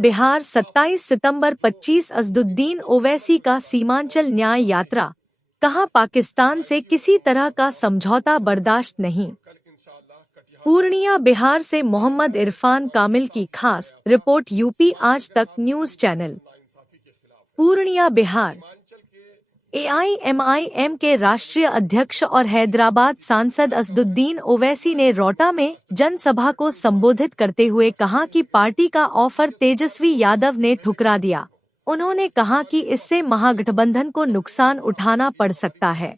बिहार 27 सितंबर 25 असदुद्दीन ओवैसी का सीमांचल न्याय यात्रा, कहा पाकिस्तान से किसी तरह का समझौता बर्दाश्त नहीं। पूर्णिया बिहार से मोहम्मद इरफान कामिल की खास रिपोर्ट यूपी आज तक news channel. Purnia Bihar. AIMIM के राष्ट्रीय अध्यक्ष और हैदराबाद सांसद असदुद्दीन ओवैसी ने रोहटा में जनसभा को संबोधित करते हुए कहा कि पार्टी का ऑफर तेजस्वी यादव ने ठुकरा दिया। उन्होंने कहा कि इससे महागठबंधन को नुकसान उठाना पड़ सकता है।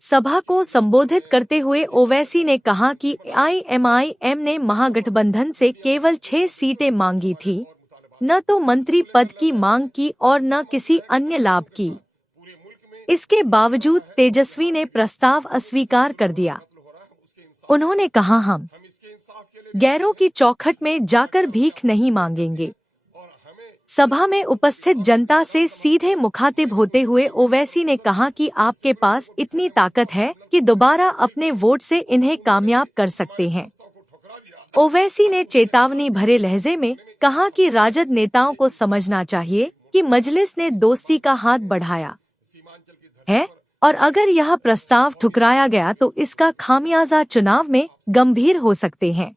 सभा को संबोधित करते हुए ओवैसी ने कहा कि एआईएमआईएम ने महागठबंधन से केवल 6 सीटें मांगी थी, न तो मंत्री पद की मांग की और न किसी अन्य लाभ की। इसके बावजूद तेजस्वी ने प्रस्ताव अस्वीकार कर दिया। उन्होंने कहा, हम गैरों की चौखट में जाकर भीख नहीं मांगेंगे। सभा में उपस्थित जनता से सीधे मुखातिब होते हुए ओवैसी ने कहा कि आपके पास इतनी ताकत है कि दोबारा अपने वोट से इन्हें कामयाब कर सकते हैं। ओवैसी ने चेतावनी भरे लहजे में कहा कि राजद नेताओं को समझना चाहिए कि मजलिस ने दोस्ती का हाथ बढ़ाया है और अगर यह प्रस्ताव ठुकराया गया तो इसका खामियाजा चुनाव में गंभीर हो सकते हैं।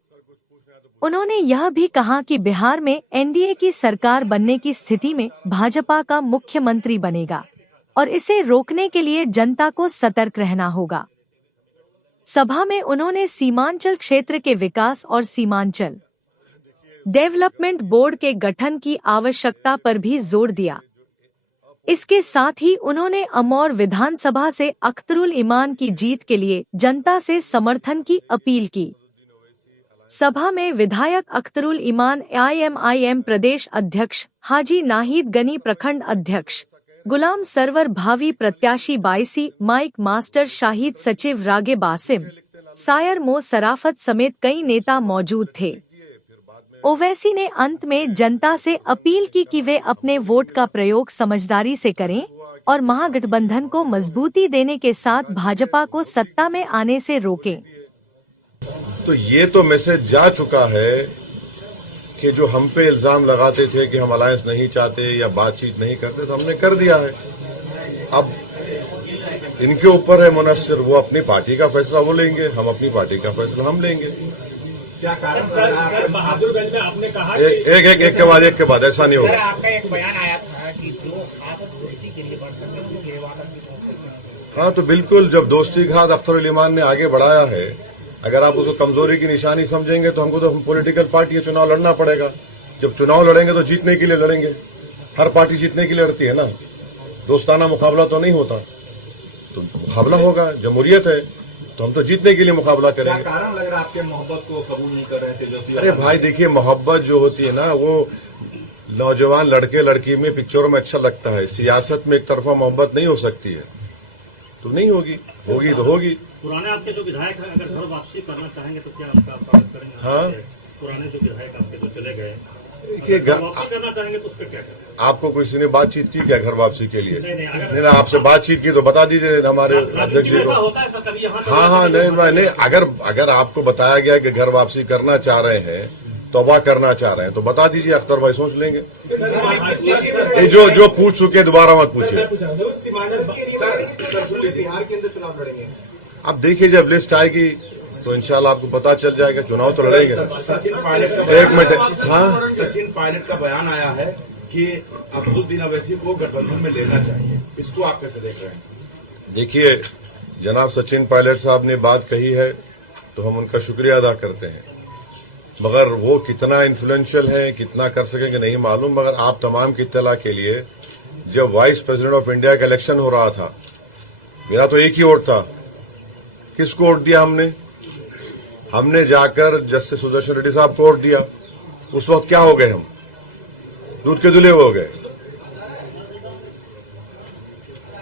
उन्होंने यह भी कहा कि बिहार में एनडीए की सरकार बनने की स्थिति में भाजपा का मुख्यमंत्री बनेगा और इसे रोकने के लिए जनता को सतर्क रहना होगा। सभा में उन्होंने सीमांचल क्षेत्र के विकास और सीमांचल डेवलपमेंट बोर्ड के गठन की आवश्यकता पर भी जोर दिया। इसके साथ ही उन्होंने अमौर विधानसभा से अख्तरुल ईमान की जीत के लिए जनता से समर्थन की अपील की। सभा में विधायक अख्तरुल ईमान, एआईएमआईएम प्रदेश अध्यक्ष हाजी नाहिद गनी, प्रखंड अध्यक्ष गुलाम सरवर, भावी प्रत्याशी बाइसी, माइक मास्टर, शाहिद सचिव रागे बासिम, सायर मो सराफत समेत कई नेता मौजूद थे। ओवैसी ने अंत में जनता से अपील की कि वे अपने वोट का प्रयोग समझदारी से करें और महागठबंधन को मजबूती देने के साथ भाजपा को सत्ता में आने से रोकें। तो ये तो मैसेज जा चुका है कि जो हम पे इल्जाम लगाते थे कि हम अलायंस नहीं चाहते या बातचीत नहीं करते, तो हमने कर दिया है। अब इनके ऊपर है मुनस्सिर, वो अपनी पार्टी का फैसला वो लेंगे, हम अपनी पार्टी का फैसला हम लेंगे। क्या कारण सर बहादुरगंज में आपने कहा एक के बाद ऐसा नहीं होगा। आपका एक बयान आया था कि जो आप दोस्ती के लिए बढ़ सकते हैं। हाँ, तो बिल्कुल, जब दोस्ती का हाथ अख्तरुल ईमान ने आगे बढ़ाया है, अगर आप उसको कमजोरी की निशानी समझेंगे तो हमको तो पॉलिटिकल पार्टी चुनाव लड़ना पड़ेगा। जब चुनाव लड़ेंगे तो जीतने के लिए लड़ेंगे। हर पार्टी जीतने के लिए लड़ती है ना, दोस्ताना मुकाबला तो नहीं होता। तो मुकाबला होगा, जमहूरियत है, तो हम तो जीतने के लिए मुकाबला करेंगे। क्या कारण लग रहा है आपके मोहब्बत को कबूल नहीं कर रहे थे? अरे भाई देखिए, मोहब्बत जो होती है ना, वो नौजवान लड़के लड़की में पिक्चरों में अच्छा लगता है। सियासत में एक तरफा मोहब्बत नहीं हो सकती है, तो नहीं होगी, होगी तो होगी। पुराने आपके जो विधायक हैं अगर घर वापसी करना चाहेंगे तो क्या आपका स्वागत करेंगे? हाँ, पुराने जो विधायक आपके जो चले गए, देखिए वापसी करना चाहेंगे तो उस पर क्या करें? आपको किसी ने बातचीत की क्या घर वापसी के लिए? नहीं, आपसे बातचीत की तो बता दीजिए हमारे अध्यक्ष जी को। हाँ, नहीं, अगर आपको बताया गया कि घर वापसी करना चाह रहे हैं, तौबा करना चाह रहे हैं, तो बता दीजिए, अख्तर भाई सोच लेंगे। ये जो पूछ चुके दोबारा मत पूछिए। अब देखिए, जब लिस्ट आएगी तो इंशाल्लाह आपको पता चल जाएगा। चुनाव तो लड़ेंगे। एक मिनट, हाँ, सचिन पायलट का बयान आया है कि असदुद्दीन ओवैसी को गठबंधन में लेना चाहिए, इसको आप कैसे देख रहे हैं? देखिए, जनाब सचिन पायलट साहब ने बात कही है तो हम उनका शुक्रिया अदा करते हैं, मगर वो कितना इन्फ्लुएंशियल है, कितना कर सकेंगे नहीं मालूम। मगर आप तमाम की इत्तला के लिए, जब वाइस प्रेसिडेंट ऑफ इंडिया का इलेक्शन हो रहा था, मेरा तो एक ही वोट था। किसको वोट दिया हमने जाकर जस्टिस सुदर्शन रेड्डी साहब को वोट दिया। उस वक्त क्या हो गए, हम दूध के दूल्हे हो गए।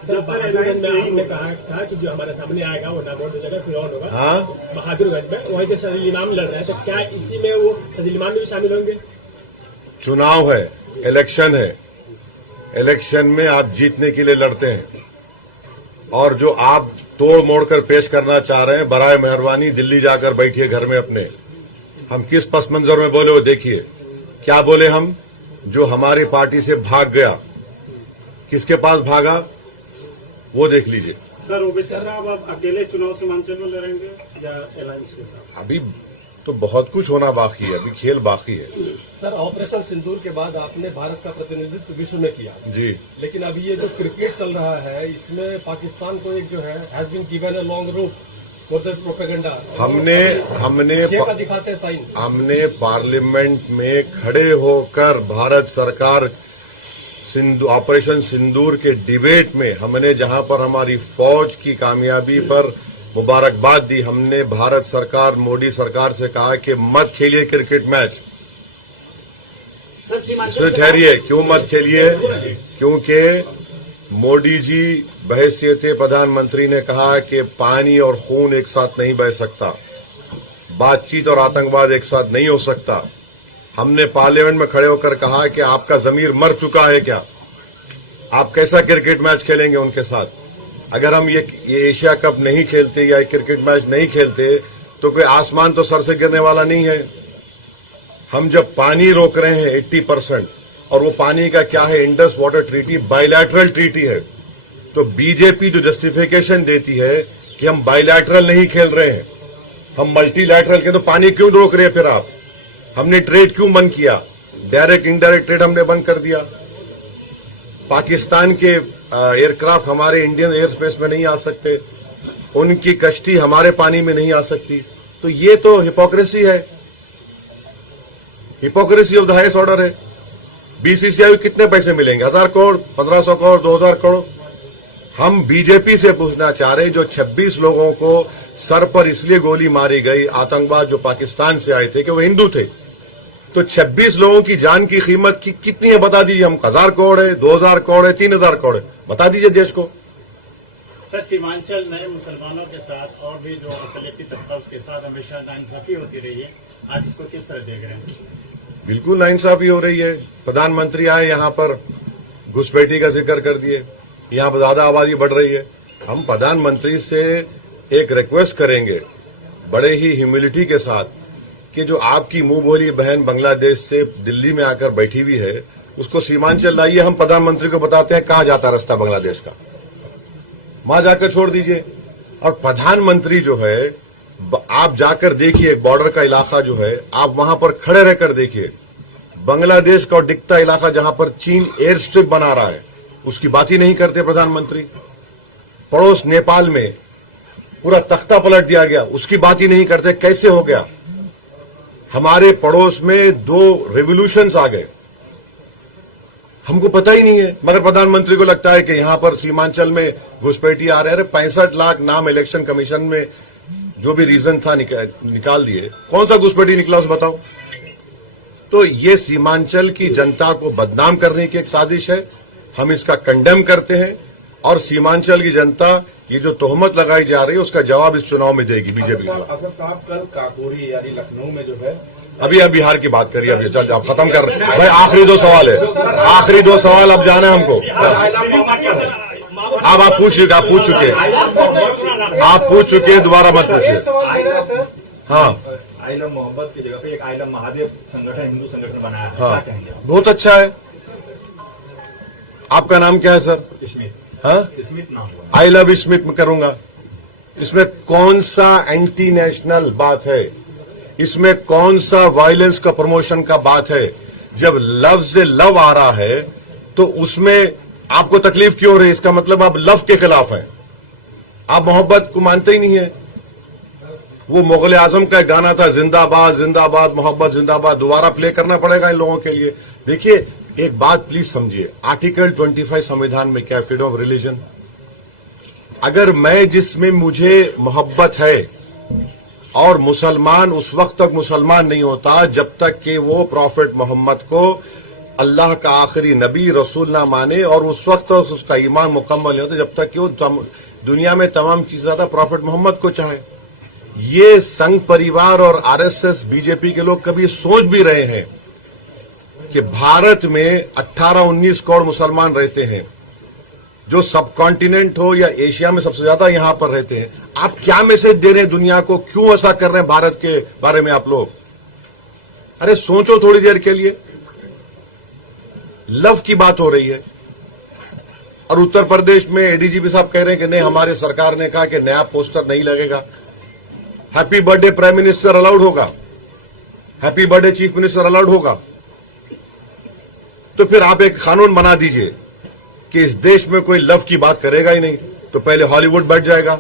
आपने कहा था कि जो हमारे सामने आएगा वो नाम हो जाएगा, फिर और होगा। हाँ, बहादुरगंज में वहीं के सजील इमाम लड़ रहे हैं, तो क्या इसी में वो सजील इमाम भी शामिल होंगे? चुनाव है, इलेक्शन है, इलेक्शन में आप जीतने के लिए लड़ते हैं, और जो आप तोड़ मोड़ कर पेश करना चाह रहे हैं, बराए मेहरबानी दिल्ली जाकर बैठिए घर में अपने। हम किस पस मंजर में बोले वो देखिए। क्या बोले हम? जो हमारी पार्टी से भाग गया, किसके पास भागा वो देख लीजिए। सर ओबीसी साहब आप अकेले चुनाव सीमांचल में लड़ेंगे या अलायंस के साथ? अभी तो बहुत कुछ होना बाकी है, अभी खेल बाकी है। सर ऑपरेशन सिंदूर के बाद आपने भारत का प्रतिनिधित्व विश्व में किया जी, लेकिन अभी ये जो क्रिकेट चल रहा है इसमें पाकिस्तान को एक जो है has been given a long route for the propaganda. दिखाते साइन हमने पार्लियामेंट में खड़े होकर भारत सरकार ऑपरेशन सिंदूर के डिबेट में हमने जहां पर हमारी फौज की कामयाबी पर मुबारकबाद दी, हमने भारत सरकार मोदी सरकार से कहा कि मत खेलिए क्रिकेट मैच। इसलिए ठहरिए, क्यों मत खेलिए? क्योंकि मोदी जी बहैसियत प्रधानमंत्री ने कहा कि पानी और खून एक साथ नहीं बह सकता, बातचीत और आतंकवाद एक साथ नहीं हो सकता। हमने पार्लियामेंट में खड़े होकर कहा कि आपका जमीर मर चुका है क्या? आप कैसा क्रिकेट मैच खेलेंगे उनके साथ? अगर हम ये एशिया कप नहीं खेलते या क्रिकेट मैच नहीं खेलते तो कोई आसमान तो सर से गिरने वाला नहीं है। हम जब पानी रोक रहे हैं 80%, और वो पानी का क्या है? Indus water treaty bilateral treaty है। तो बीजेपी जो जस्टिफिकेशन देती है कि हम बायलैटरल नहीं खेल रहे हैं, हम मल्टीलैटरल के, तो पानी क्यों रोक रहे हैं फिर आप? हमने ट्रेड क्यों बंद किया? डायरेक्ट इनडायरेक्ट ट्रेड हमने बंद कर दिया। पाकिस्तान के एयरक्राफ्ट हमारे इंडियन एयर स्पेस में नहीं आ सकते, उनकी कश्ती हमारे पानी में नहीं आ सकती। तो ये तो हिपोक्रेसी है, hypocrisy of the highest order है। बीसीसीआई को कितने पैसे मिलेंगे? 1000 करोड़, 1500 करोड़, 2000 करोड़? हम बीजेपी से पूछना चाह रहे हैं, जो 26 लोगों को सर पर इसलिए गोली मारी गई, आतंकवाद जो पाकिस्तान से आए थे, कि वो हिंदू थे, तो 26 लोगों की जान की कीमत कितनी है बता दीजिए। हम 1000 करोड़ है, 2000 करोड़ है, 3000 करोड़ है, बता दीजिए देश को। सर सीमांचल में मुसलमानों के साथ और भी जो अकलियती तबका उसके साथ हमेशा नाइंसाफी होती रही है, आज इसको किस तरह देख रहे हैं? बिल्कुल नाइंसाफी हो रही है। प्रधानमंत्री आए यहां पर, घुसपैठी का जिक्र कर दिए, यहां पर ज्यादा आबादी बढ़ रही है। हम प्रधानमंत्री से एक रिक्वेस्ट करेंगे बड़े ही ह्यूमिलिटी के साथ कि जो आपकी मुंह बोली बहन बांग्लादेश से दिल्ली में आकर बैठी हुई है, उसको सीमांचल लाइए, हम प्रधानमंत्री को बताते हैं कहां जाता रास्ता बांग्लादेश का, वहां जाकर छोड़ दीजिए। और प्रधानमंत्री जो है, आप जाकर देखिए बॉर्डर का इलाका जो है, आप वहां पर खड़े रहकर देखिए, बांग्लादेश का दिखता इलाका जहां पर चीन एयर स्ट्रिप बना रहा है, उसकी बात ही नहीं करते प्रधानमंत्री। पड़ोस नेपाल में पूरा तख्ता पलट दिया गया, उसकी बात ही नहीं करते। कैसे हो गया? हमारे पड़ोस में 2 रेवोल्यूशंस आ गए, हमको पता ही नहीं है, मगर प्रधानमंत्री को लगता है कि यहां पर सीमांचल में घुसपैठी आ रहे हैं। 65 लाख नाम इलेक्शन कमीशन में जो भी रीजन था निकाल दिए, कौन सा घुसपैठी निकला उस बताओ। तो ये सीमांचल की जनता को बदनाम करने की एक साजिश है, हम इसका कंडेम करते हैं। और सीमांचल की जनता ये जो तोहमत लगाई जा रही है उसका जवाब इस चुनाव में देगी बीजेपी। असद साहब कल काकोरी यानी लखनऊ में जो है, अभी आप बिहार की बात करिए, अभी चल आप खत्म कर भाई। आखिरी 2 सवाल है, आखिरी 2 सवाल अब जाना है हमको। अब आप पूछ चुके, आप पूछ चुके, दोबारा मत पूछिए। हाँ, आइलम मोहब्बत की जगह पे एक आइलम महादेव संगठन, हिंदू संगठन बनाया है, हाँ, क्या कहेंगे? बहुत अच्छा है। आपका नाम क्या है सर? स्मिथ। हाँ, स्मिथ नाम हुआ। आई लव स्मिथ में करूंगा। इसमें कौन सा एंटी नेशनल बात है? इसमें कौन सा वायलेंस का प्रमोशन का बात है? जब लव से लव आ रहा है तो उसमें आपको तकलीफ क्यों हो रही है? इसका मतलब आप लव के खिलाफ हैं, आप मोहब्बत को मानते ही नहीं है। वो मुगल आजम का एक गाना था, जिंदाबाद जिंदाबाद मोहब्बत जिंदाबाद, दोबारा प्ले करना पड़ेगा इन लोगों के लिए। देखिए एक बात प्लीज समझिए, आर्टिकल 25 संविधान में क्या है? Freedom of religion. अगर मैं जिसमें मुझे मोहब्बत है, और मुसलमान उस वक्त तक मुसलमान नहीं होता जब तक कि वो प्रॉफिट मोहम्मद को अल्लाह का आखिरी नबी रसूल ना माने, और उस वक्त तक उसका ईमान मुकम्मल नहीं होता जब तक कि वो दुनिया में तमाम चीजें ज्यादा प्रॉफिट मोहम्मद को चाहे। ये संघ परिवार और आरएसएस बीजेपी के लोग कभी सोच भी रहे हैं कि भारत में 18-19 करोड़ मुसलमान रहते हैं, जो सब कॉन्टिनेंट हो या एशिया में सबसे ज्यादा यहां पर रहते हैं। आप क्या मैसेज दे रहे हैं दुनिया को? क्यों ऐसा कर रहे हैं भारत के बारे में आप लोग? अरे सोचो थोड़ी देर के लिए। लव की बात हो रही है। और उत्तर प्रदेश में एडीजीपी साहब कह रहे हैं कि नहीं, हमारे सरकार ने कहा कि नया पोस्टर नहीं लगेगा। Happy birthday prime minister allowed होगा, happy birthday chief minister allowed होगा। तो फिर आप एक कानून बना दीजिए कि इस देश में कोई लव की बात करेगा ही नहीं, तो पहले हॉलीवुड बैठ जाएगा।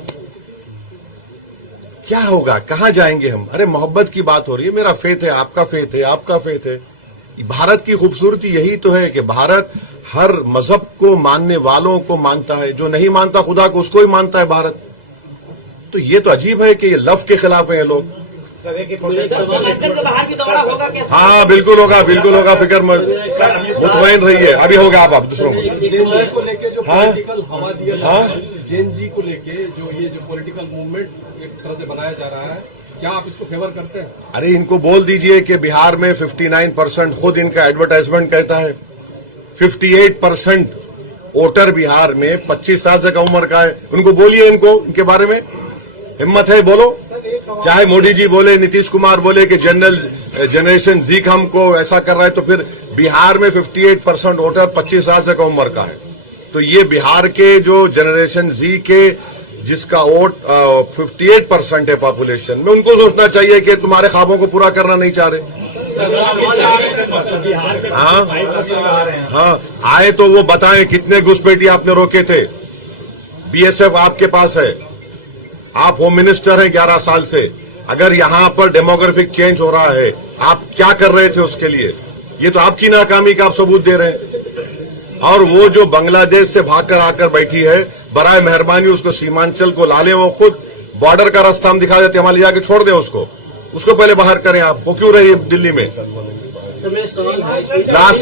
क्या होगा, कहां जाएंगे हम? अरे मोहब्बत की बात हो रही है, मेरा फेथ है, आपका फेथ है, आपका फेथ है। भारत की खूबसूरती यही तो है कि भारत हर मजहब को मानने वालों को मानता है, जो नहीं मानता खुदा को उसको ही मानता है भारत। तो ये तो अजीब है कि ये लव के खिलाफ है ये लोग। हाँ बिल्कुल होगा, बिल्कुल होगा, फिक्र मुतमईन रहिए। अभी होगा, आप दूसरों को लेके जो पॉलिटिकल हवा दिया जा रहा है, जेन जी को लेके जो पॉलिटिकल मूवमेंट एक तरह से बनाया जा रहा है, क्या आप इसको फेवर करते हैं? अरे इनको बोल दीजिए कि बिहार में 59% खुद इनका एडवर्टाइजमेंट कहता है। 58% वोटर बिहार में 25 साल से कम उम्र का है। उनको बोलिए, इनके बारे में हिम्मत है, बोलो। चाहे मोदी जी बोले, नीतीश कुमार बोले कि जनरेशन जी हमको ऐसा कर रहा है, तो फिर बिहार में 58% वोटर 25 साल से कम उम्र का है। तो ये बिहार के जो जनरेशन जी के जिसका वोट 58% है पॉपुलेशन में, उनको सोचना चाहिए कि तुम्हारे ख्वाबों को पूरा करना नहीं चाह रहे। हाँ, आए तो वो बताएं कितने घुसपैठी आपने रोके थे। बीएसएफ आपके पास है, आप होम मिनिस्टर हैं 11 साल से। अगर यहां पर डेमोग्राफिक चेंज हो रहा है, आप क्या कर रहे थे उसके लिए? ये तो आपकी नाकामी का आप सबूत दे रहे हैं। और वो जो बांग्लादेश से भागकर आकर बैठी है, बराए मेहरबानी उसको सीमांचल को ला लें। वो खुद बॉर्डर का रास्ता हम दिखा देते, हमारे जाके छोड़ दें उसको पहले बाहर करें। आप वो क्यों रही दिल्ली में? लास्ट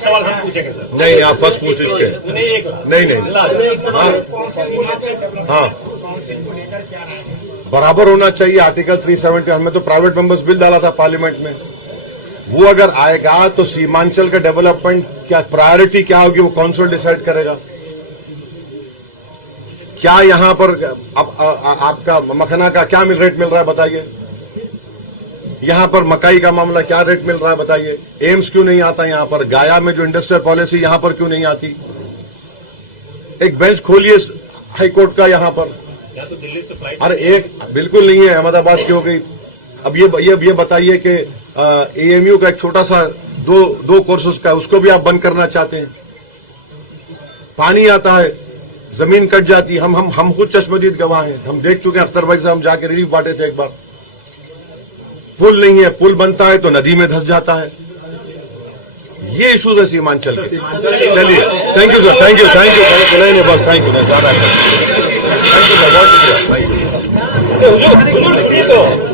सवाल हम पूछेंगे सर। नहीं, आप फर्स्ट पूछ इसके। नहीं हाँ, बराबर होना चाहिए। आर्टिकल 370, हमने तो प्राइवेट मेंबर्स बिल डाला था पार्लियामेंट में। वो अगर आएगा तो सीमांचल का डेवलपमेंट क्या प्रायोरिटी क्या होगी, वो काउंसिल डिसाइड करेगा। क्या यहां पर अब आपका मखना का क्या रेट मिल रहा है बताइए? यहां पर मकाई का मामला क्या रेट मिल रहा है बताइए? एम्स क्यों नहीं आता यहां पर? गाया में जो इंडस्ट्रियल पॉलिसी यहां पर क्यों नहीं आती? एक बेंच खोलिए हाईकोर्ट का यहां पर। तो दिल्ली से फ्लाइट, अरे एक बिल्कुल नहीं है, अहमदाबाद की हो गई। अब ये बताइए कि एएमयू का एक छोटा सा दो कोर्सेज का, उसको भी आप बंद करना चाहते हैं। पानी आता है, जमीन कट जाती है। हम खुद चश्मदीद गवाह हैं, हम देख चुके हैं। अख्तर भाई से हम जाके रिलीफ बांटे थे एक बार। पुल नहीं है, पुल बनता है तो नदी में धंस जाता है। ये इशूज है सीमांचल के। चलिए, thank you sir, thank you बस, थैंक यू, मैं ज्यादा थैंक यू सर, बहुत शुक्रिया।